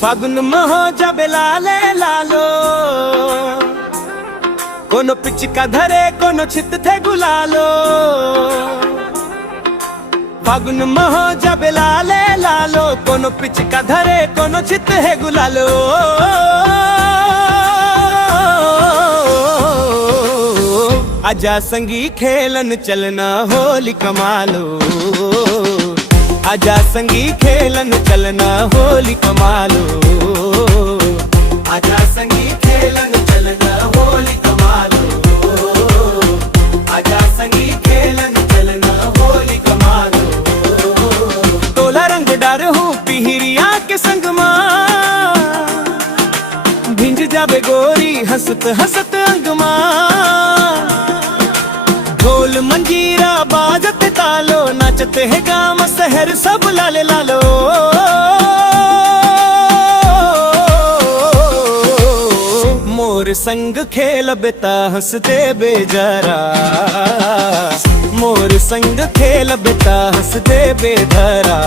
फागुन महो जब लाले लालो, कोनो पिचका धरे कोनो छित थे गुलालो। फागुन महो जब लाले लालो, कोनो पिचका धरे कोनो छित है गुलालो। आजा संगी खेलन चलना होली कमालो, आजा संगी खेलन चलना होली कमालो। आजा संगी खेलन चलना होली कमालो, आजा संगी खेलन चलना होली कमालो। तोला रंग डार हूँ पिहरिया के संग माँ, भिंज जाबे गोरी हंसत हंसत अंगमा। ढोल मंजीरा बाजत तालो, नाचते है गाम शहर सब लाले लालो। मोर संग खेल बेता हंस दे बेजरा, मोर संग खेल बेता हंस दे बेधरा।